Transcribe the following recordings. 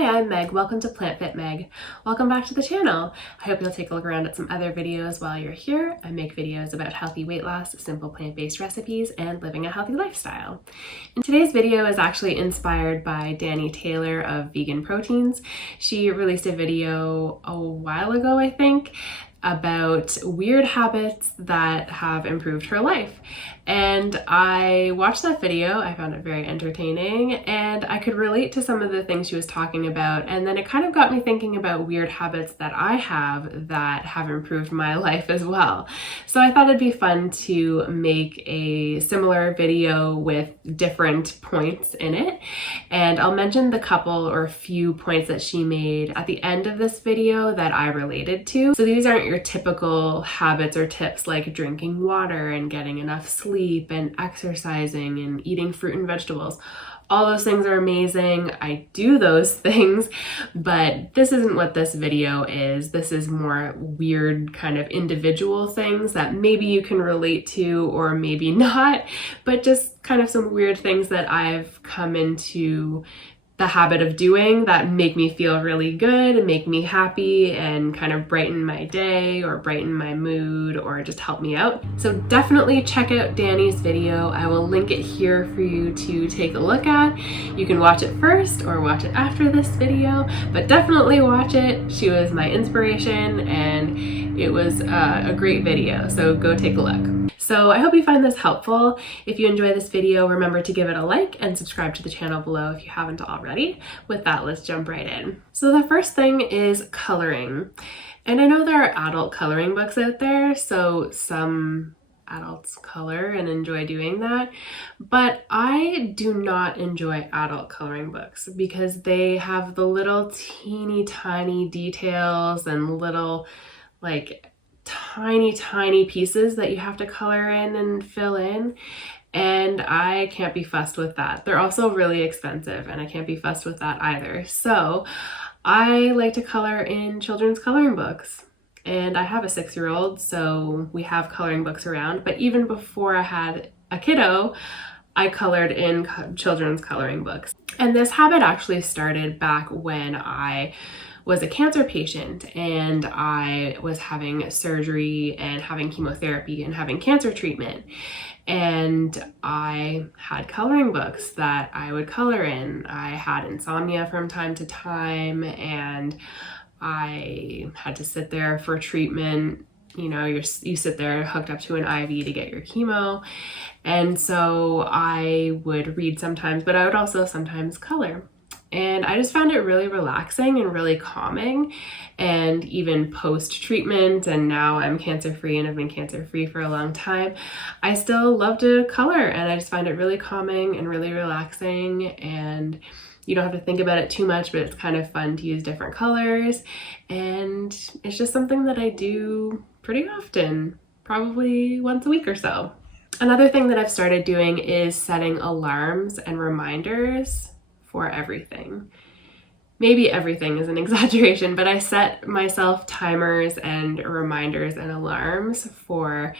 Hi, I'm Meg. Welcome to plantfitmeg. Welcome back to the channel. I hope you'll take a look around at some other videos while you're here. I make videos about healthy weight loss, simple plant-based recipes, and living a healthy lifestyle. And today's video is actually inspired by Dani Taylor of Vegan Proteins. She released a video a while ago, I think, about weird habits that have improved her life. And I watched that video, I found it very entertaining, and I could relate to some of the things she was talking about, and then it kind of got me thinking about weird habits that I have that have improved my life as well. So I thought it'd be fun to make a similar video with different points in it, and I'll mention the couple or few points that she made at the end of this video that I related to. So these aren't your typical habits or tips like drinking water and getting enough sleep and exercising and eating fruit and vegetables. All those things are amazing. I do those things, but this isn't what this video is. This is more weird kind of individual things that maybe you can relate to or maybe not, but just kind of some weird things that I've come into the habit of doing that make me feel really good and make me happy and kind of brighten my day or brighten my mood or just help me out. So definitely check out Dani's video. I will link it here for you to take a look at. You can watch it first or watch it after this video, but definitely watch it. She was my inspiration and it was a great video, so go take a look. So I hope you find this helpful. If you enjoy this video, remember to give it a like and subscribe to the channel below if you haven't already. With that, let's jump right in. So the first thing is coloring. And I know there are adult coloring books out there, so some adults color and enjoy doing that, but I do not enjoy adult coloring books because they have the little teeny tiny details and little like tiny pieces that you have to color in and fill in, and I can't be fussed with that. They're also really expensive and I can't be fussed with that either. So I like to color in children's coloring books, and I have a 6-year-old, so we have coloring books around, but even before I had a kiddo, I colored in children's coloring books. And this habit actually started back when I was a cancer patient and I was having surgery and having chemotherapy and having cancer treatment. And I had coloring books that I would color in. I had insomnia from time to time and I had to sit there for treatment. You know, you sit there hooked up to an IV to get your chemo. And so I would read sometimes, but I would also sometimes color. And I just found it really relaxing and really calming. And even post-treatment, and now I'm cancer-free and I've been cancer-free for a long time, I still love to color, and I just find it really calming and really relaxing, and you don't have to think about it too much, but it's kind of fun to use different colors, and it's just something that I do pretty often, probably once a week or so. Another thing that I've started doing is setting alarms and reminders for everything. Maybe everything is an exaggeration, but I set myself timers and reminders and alarms for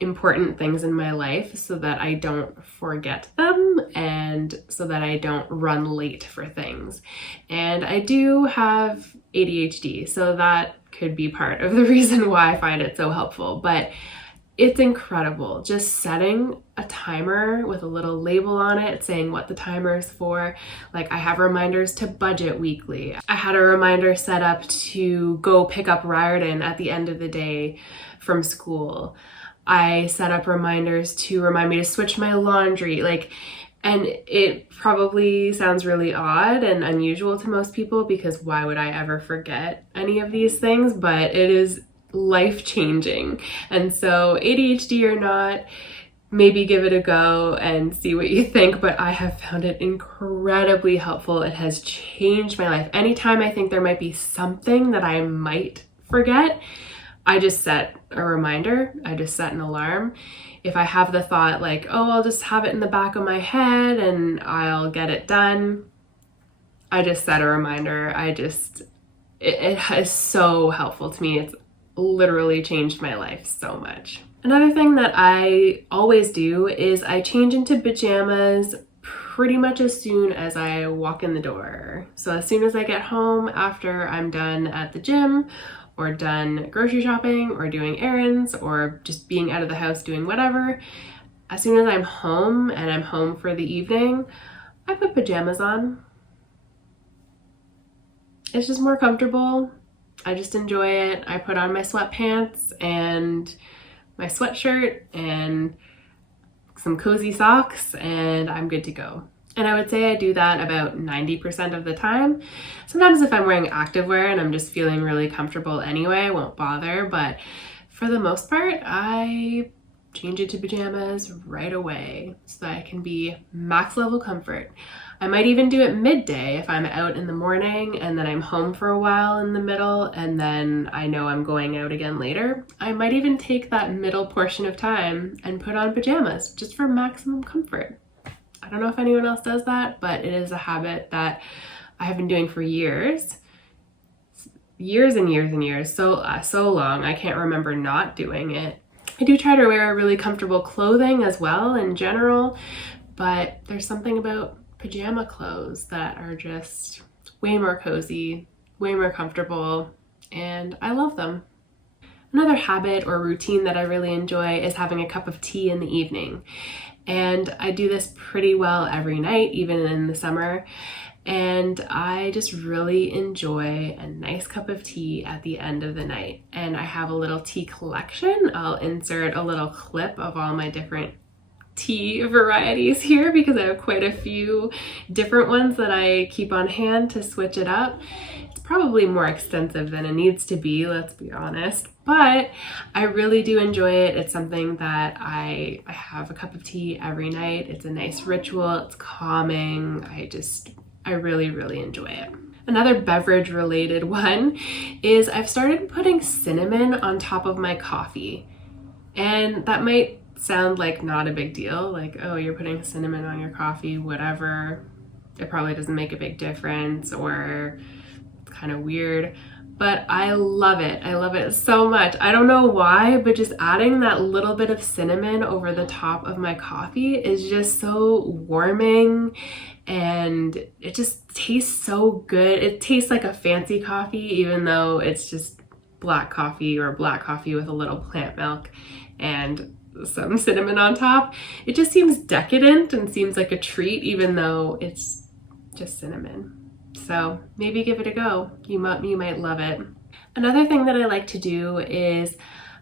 important things in my life so that I don't forget them and so that I don't run late for things. And I do have ADHD, so that could be part of the reason why I find it so helpful, but it's incredible just setting a timer with a little label on it saying what the timer is for. Like I have reminders to budget weekly. I had a reminder set up to go pick up Riordan at the end of the day from school. I set up reminders to remind me to switch my laundry. And it probably sounds really odd and unusual to most people because why would I ever forget any of these things? But it is life-changing. And so ADHD or not, maybe give it a go and see what you think, but I have found it incredibly helpful. It has changed my life. Anytime I think there might be something that I might forget, I just set a reminder, I just set an alarm. If I have the thought like, oh, I'll just have it in the back of my head and I'll get it done, I just set a reminder. It is so helpful to me. It's literally changed my life so much. Another thing that I always do is I change into pajamas pretty much as soon as I walk in the door. So as soon as I get home after I'm done at the gym or done grocery shopping or doing errands or just being out of the house doing whatever, as soon as I'm home and I'm home for the evening, I put pajamas on. It's just more comfortable. I just enjoy it. I put on my sweatpants and my sweatshirt and some cozy socks and I'm good to go. And I would say I do that about 90% of the time. Sometimes if I'm wearing activewear and I'm just feeling really comfortable anyway, I won't bother. But for the most part, I change into pajamas right away so that I can be max level comfort. I might even do it midday if I'm out in the morning and then I'm home for a while in the middle and then I know I'm going out again later. I might even take that middle portion of time and put on pajamas just for maximum comfort. I don't know if anyone else does that, but it is a habit that I have been doing for years. Years and years and years, so long, I can't remember not doing it. I do try to wear really comfortable clothing as well in general, but there's something about pajama clothes that are just way more cozy, way more comfortable, and I love them. Another habit or routine that I really enjoy is having a cup of tea in the evening. And I do this pretty well every night, even in the summer. And I just really enjoy a nice cup of tea at the end of the night. And I have a little tea collection. I'll insert a little clip of all my different tea varieties here because I have quite a few different ones that I keep on hand to switch it up. It's probably more extensive than it needs to be, let's be honest, but I really do enjoy it. It's something that I have a cup of tea every night. It's a nice ritual, it's calming. I really, really enjoy it. Another beverage related one is I've started putting cinnamon on top of my coffee. And that might sound like not a big deal, like, oh, you're putting cinnamon on your coffee, whatever. It probably doesn't make a big difference, or it's kind of weird. But I love it. I love it so much. I don't know why, but just adding that little bit of cinnamon over the top of my coffee is just so warming and it just tastes so good. It tastes like a fancy coffee, even though it's just black coffee or black coffee with a little plant milk and some cinnamon on top. It just seems decadent and seems like a treat, even though it's just cinnamon. So maybe give it a go. You might love it. Another thing that I like to do is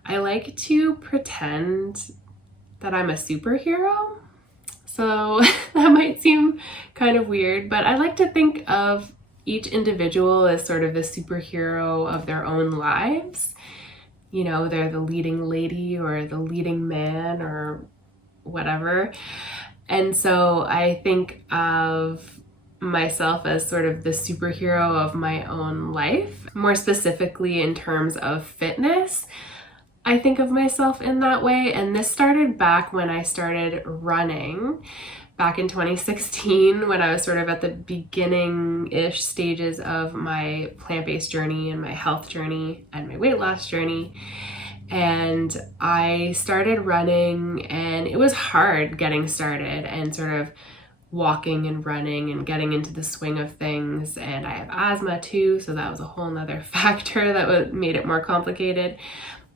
I like to pretend that I'm a superhero. So that might seem kind of weird, but I like to think of each individual as sort of the superhero of their own lives. You know, they're the leading lady or the leading man or whatever. And so I think of myself as sort of the superhero of my own life. More specifically in terms of fitness, I think of myself in that way. And this started back when I started running back in 2016, when I was sort of at the beginning-ish stages of my plant-based journey and my health journey and my weight loss journey. And I started running and it was hard getting started and sort of walking and running and getting into the swing of things. And I have asthma too, so that was a whole nother factor that made it more complicated.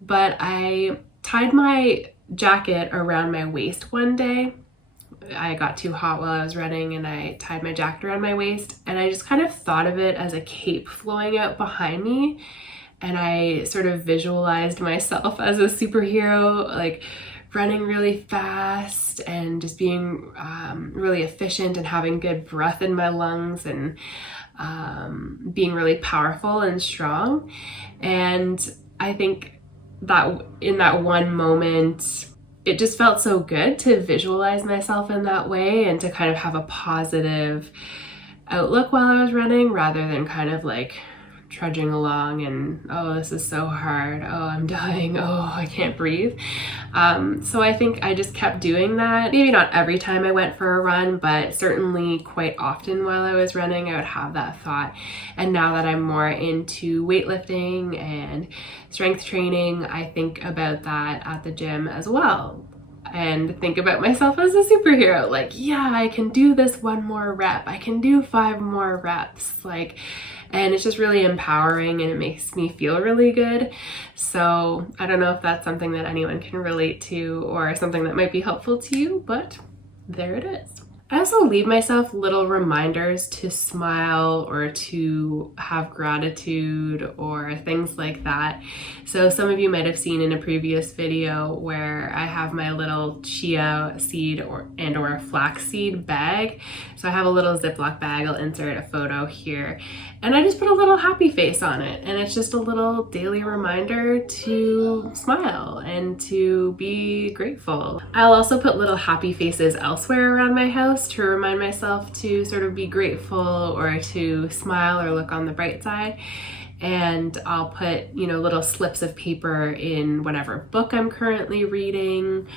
But I tied my jacket around my waist one day. I got too hot while I was running and I tied my jacket around my waist and I just kind of thought of it as a cape flowing out behind me. And I sort of visualized myself as a superhero, like running really fast and just being really efficient and having good breath in my lungs and being really powerful and strong. And I think that in that one moment, it just felt so good to visualize myself in that way and to kind of have a positive outlook while I was running rather than kind of like trudging along and, oh, this is so hard, oh, I'm dying, oh, I can't breathe. So I think I just kept doing that. Maybe not every time I went for a run, but certainly quite often while I was running, I would have that thought. And now that I'm more into weightlifting and strength training, I think about that at the gym as well. and think about myself as a superhero. Like, yeah, I can do this 1 more rep. I can do 5 more reps. Like, and it's just really empowering and it makes me feel really good. So I don't know if that's something that anyone can relate to or something that might be helpful to you, but there it is. I also leave myself little reminders to smile or to have gratitude or things like that. So some of you might have seen in a previous video where I have my little chia seed or a flax seed bag. So I have a little Ziploc bag. I'll insert a photo here. And I just put a little happy face on it. And it's just a little daily reminder to smile and to be grateful. I'll also put little happy faces elsewhere around my house to remind myself to sort of be grateful or to smile or look on the bright side. And I'll put, you know, little slips of paper in whatever book I'm currently reading,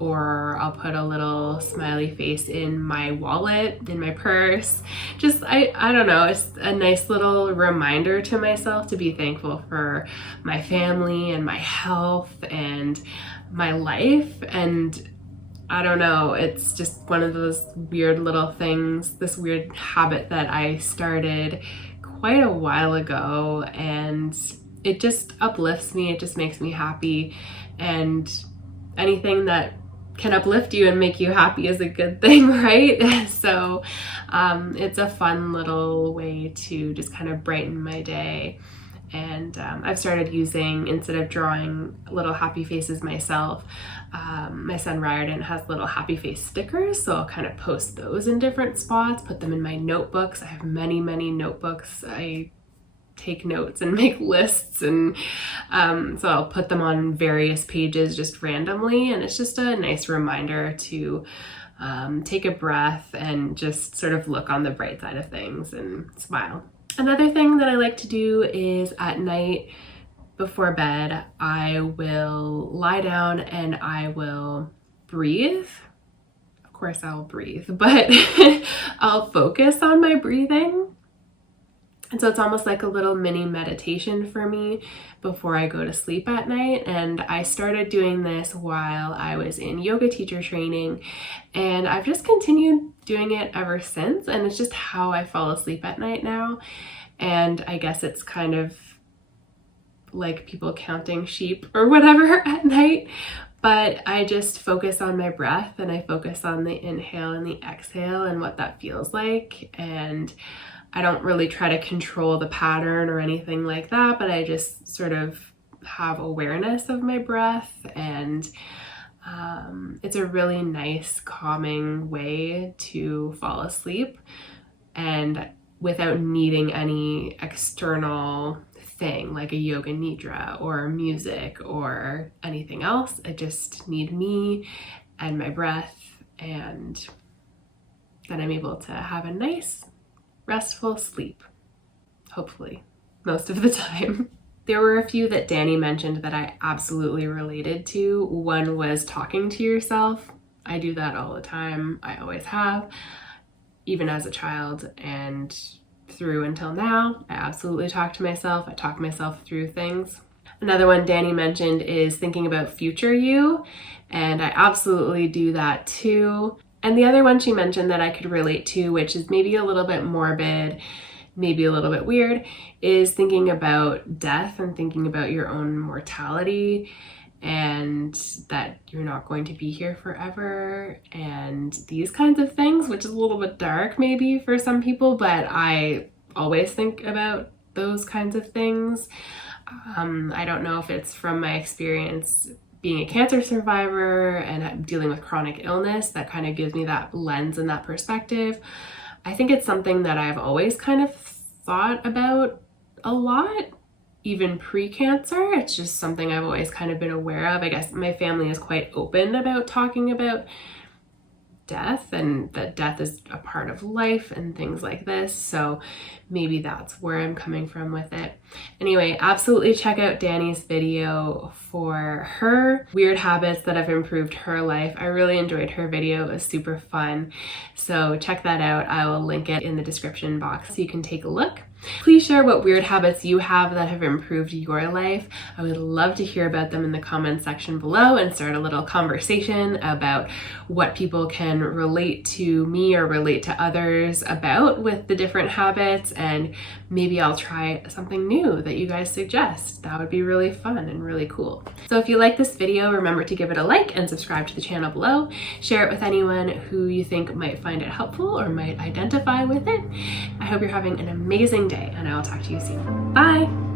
or I'll put a little smiley face in my wallet, in my purse. Just, I don't know, it's a nice little reminder to myself to be thankful for my family and my health and my life. And I don't know, it's just one of those weird little things, this weird habit that I started quite a while ago, and it just uplifts me, it just makes me happy, and anything that can uplift you and make you happy is a good thing, right? So it's a fun little way to just kind of brighten my day. And I've started using, instead of drawing little happy faces myself, my son Ryerden has little happy face stickers, so I'll kind of post those in different spots, put them in my notebooks. I have many notebooks. I take notes and make lists, and so I'll put them on various pages just randomly, and it's just a nice reminder to take a breath and just sort of look on the bright side of things and smile. Another thing that I like to do is at night before bed, I will lie down and I will breathe. Of course I'll breathe, but I'll focus on my breathing. And so it's almost like a little mini meditation for me before I go to sleep at night. And I started doing this while I was in yoga teacher training, and I've just continued doing it ever since. And it's just how I fall asleep at night now. And I guess it's kind of like people counting sheep or whatever at night. But I just focus on my breath, and I focus on the inhale and the exhale and what that feels like. And I don't really try to control the pattern or anything like that, but I just sort of have awareness of my breath, and it's a really nice calming way to fall asleep, and without needing any external thing like a yoga nidra or music or anything else. I just need me and my breath, and then I'm able to have a nice restful sleep, hopefully, most of the time. There were a few that Dani mentioned that I absolutely related to. One was talking to yourself. I do that all the time. I always have, even as a child and through until now. I absolutely talk to myself. I talk myself through things. Another one Dani mentioned is thinking about future you, and I absolutely do that too. And the other one she mentioned that I could relate to, which is maybe a little bit morbid, maybe a little bit weird, is thinking about death and thinking about your own mortality, and that you're not going to be here forever, and these kinds of things, which is a little bit dark maybe for some people, but I always think about those kinds of things. I don't know if it's from my experience being a cancer survivor and dealing with chronic illness that kind of gives me that lens and that perspective. I think it's something that I've always kind of thought about a lot, even pre-cancer. It's just something I've always kind of been aware of. I guess my family is quite open about talking about death, and that death is a part of life and things like this. So maybe that's where I'm coming from with it. Anyway, absolutely check out Dani's video for her weird habits that have improved her life. I really enjoyed her video. It was super fun. So check that out. I will link it in the description box so you can take a look. Please share what weird habits you have that have improved your life. I would love to hear about them in the comments section below and start a little conversation about what people can relate to me or relate to others about with the different habits, and maybe I'll try something new that you guys suggest. That would be really fun and really cool. So if you like this video, remember to give it a like and subscribe to the channel below. Share it with anyone who you think might find it helpful or might identify with it. I hope you're having an amazing day, and I will talk to you soon. Bye!